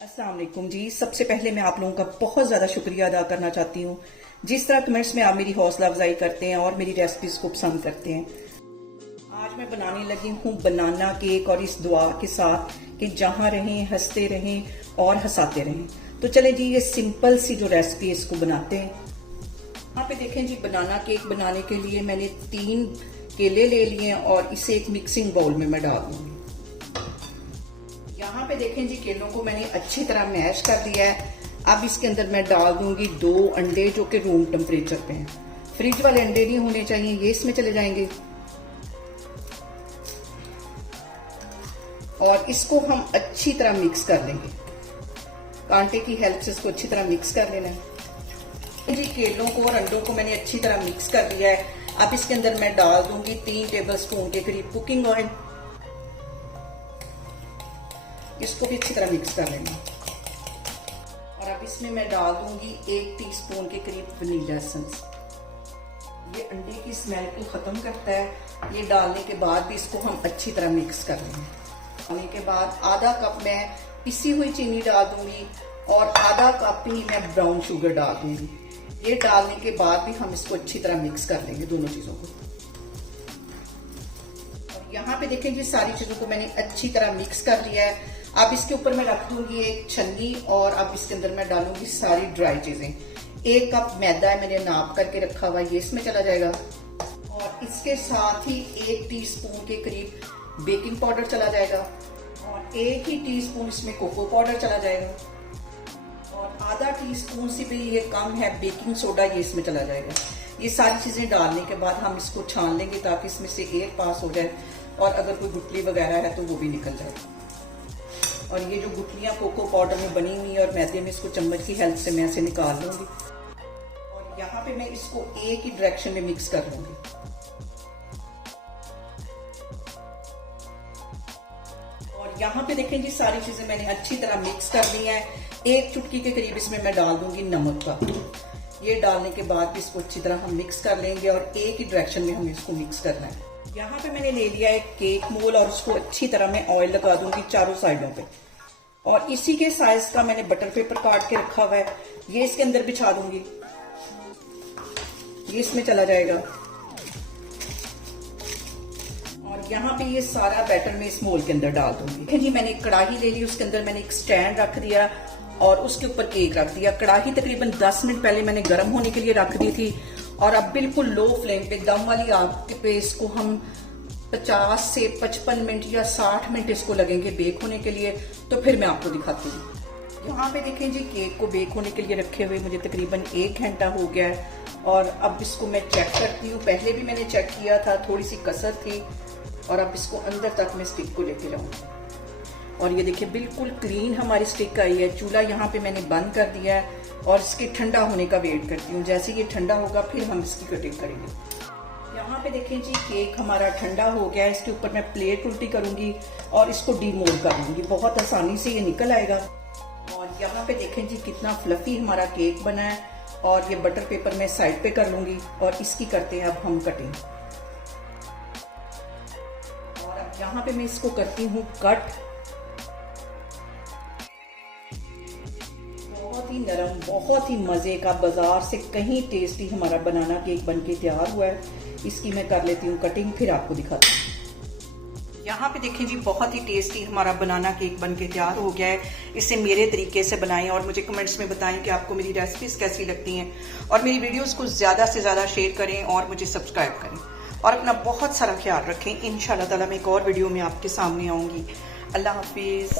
अस्सलाम वालेकुम जी। सबसे पहले मैं आप लोगों का बहुत ज़्यादा शुक्रिया अदा करना चाहती हूँ जिस तरह कमेंट्स में आप मेरी हौसला अफजाई करते हैं और मेरी रेसिपीज़ को पसंद करते हैं। आज मैं बनाने लगी हूँ बनाना केक और इस दुआ के साथ कि जहाँ रहें हंसते रहें और हंसाते रहें। तो चले जी ये सिंपल सी जो रेसिपी है इसको बनाते हैं। यहाँ पे देखें जी बनाना केक बनाने के लिए मैंने 3 केले ले लिए और इसे एक मिक्सिंग बाउल में मैं डाल दूंगी। यहाँ पे देखें जी केलों को मैंने अच्छी तरह मैश कर दिया है। अब इसके अंदर मैं डाल दूंगी 2 अंडे जो कि रूम टेम्परेचर पे हैं। फ्रिज वाले अंडे नहीं होने चाहिए, ये इसमें चले जाएंगे। और इसको हम अच्छी तरह मिक्स कर लेंगे, कांटे की हेल्प से इसको अच्छी तरह मिक्स कर लेना है जी। केलों को और अंडों को मैंने अच्छी तरह मिक्स कर दिया है। अब इसके अंदर मैं डाल दूंगी 3 टेबलस्पून के करीब कुकिंग ऑयल। इसको भी अच्छी तरह मिक्स कर लेंगे। और अब इसमें मैं डाल दूंगी 1 टीस्पून के करीब वनीला एसेंस। ये अंडे की स्मेल को खत्म करता है। ये डालने के बाद भी इसको हम अच्छी तरह मिक्स कर लेंगे। डालने के बाद आधा कप मैं पिसी हुई चीनी डाल दूंगी और आधा कप ही मैं ब्राउन शुगर डाल दूंगी। ये डालने के बाद भी हम इसको अच्छी तरह मिक्स कर लेंगे दोनों चीजों को। और यहाँ पे देखें जी सारी चीजों को मैंने अच्छी तरह मिक्स कर लिया है। अब इसके ऊपर मैं रख दूंगी एक छन्नी और अब इसके अंदर मैं डालूंगी सारी ड्राई चीजें। 1 कप मैदा है मैंने नाप करके रखा हुआ, ये इसमें चला जाएगा। और इसके साथ ही 1 टीस्पून के करीब बेकिंग पाउडर चला जाएगा और 1 ही टीस्पून इसमें कोको पाउडर चला जाएगा और आधा टीस्पून से भी ये कम है बेकिंग सोडा, ये इसमें चला जाएगा। ये सारी चीजें डालने के बाद हम इसको छान लेंगे ताकि इसमें से एयर पास हो जाए और अगर कोई गुठली वगैरह है तो वो भी निकल जाए। और ये जो गुठलियां कोको पाउडर में बनी हुई है और मैदे में, इसको चम्मच की हेल्प से मैं ऐसे निकाल लूंगी। और यहाँ पे मैं इसको एक ही डायरेक्शन में मिक्स कर लूंगी। और यहाँ पे देखें जी सारी चीजें मैंने अच्छी तरह मिक्स कर ली है। 1 चुटकी के करीब इसमें मैं डाल दूंगी नमक का। ये डालने के बाद भी इसको अच्छी तरह हम मिक्स कर लेंगे और एक ही डायरेक्शन में हमें इसको मिक्स करना है। यहाँ पे मैंने ले लिया एक केक मोल और उसको अच्छी तरह मैं ऑयल लगा दूंगी चारों साइडों पे। और इसी के साइज का मैंने बटर पेपर काट के रखा हुआ है, ये इसके अंदर बिछा दूंगी। ये इसमें चला जाएगा। और यहाँ पे ये सारा बैटर मैं इस मोल के अंदर डाल दूंगी। देखिए जी मैंने एक कढ़ाई ले ली, उसके अंदर मैंने एक स्टैंड रख दिया और उसके ऊपर केक रख दिया। कढ़ाई तकरीबन 10 मिनट पहले मैंने गर्म होने के लिए रख दी थी और अब बिल्कुल लो फ्लेम पे दम वाली आग पे इसको हम 50 से 55 मिनट या 60 मिनट इसको लगेंगे बेक होने के लिए। तो फिर मैं आपको दिखाती हूँ। यहाँ पे देखें जी केक को बेक होने के लिए रखे हुए मुझे तकरीबन 1 घंटा हो गया है और अब इसको मैं चेक करती हूँ। पहले भी मैंने चेक किया था, थोड़ी सी कसर थी और अब इसको अंदर तक मैं स्टिक को लेके जाऊंगी। और ये देखिए बिल्कुल क्लीन हमारी स्टिक आई है। चूल्हा यहाँ पे मैंने बंद कर दिया है और इसके ठंडा होने का वेट करती हूँ। जैसे ये ठंडा होगा फिर हम इसकी कटिंग करेंगे। यहाँ पे देखें जी केक हमारा ठंडा हो गया है। इसके ऊपर मैं प्लेट उल्टी करूंगी और इसको डीमोल्ड कर लूंगी। बहुत आसानी से ये निकल आएगा। और यहाँ पे देखें जी कितना फ्लफी हमारा केक बना है। और ये बटर पेपर मैं साइड पे कर लूंगी और इसकी करते हैं अब हम कटिंग। और अब यहाँ पे मैं इसको करती हूँ कट। बहुत ही नरम, बहुत ही मजे का, बाजार से कहीं टेस्टी हमारा बनाना केक बनके तैयार हुआ है। इसकी मैं कर लेती हूँ कटिंग, फिर आपको दिखाती हूँ। यहाँ पे देखें जी बहुत ही टेस्टी हमारा बनाना केक बनके तैयार हो गया है। इसे मेरे तरीके से बनाएं और मुझे कमेंट्स में बताएं कि आपको मेरी रेसिपीज कैसी लगती हैं। और मेरी वीडियोस को ज़्यादा से ज़्यादा शेयर करें और मुझे सब्सक्राइब करें और अपना बहुत सारा ख्याल रखें। इंशाल्लाह ताला मैं एक और वीडियो में आपके सामने आऊँगी। अल्लाह हाफिज़।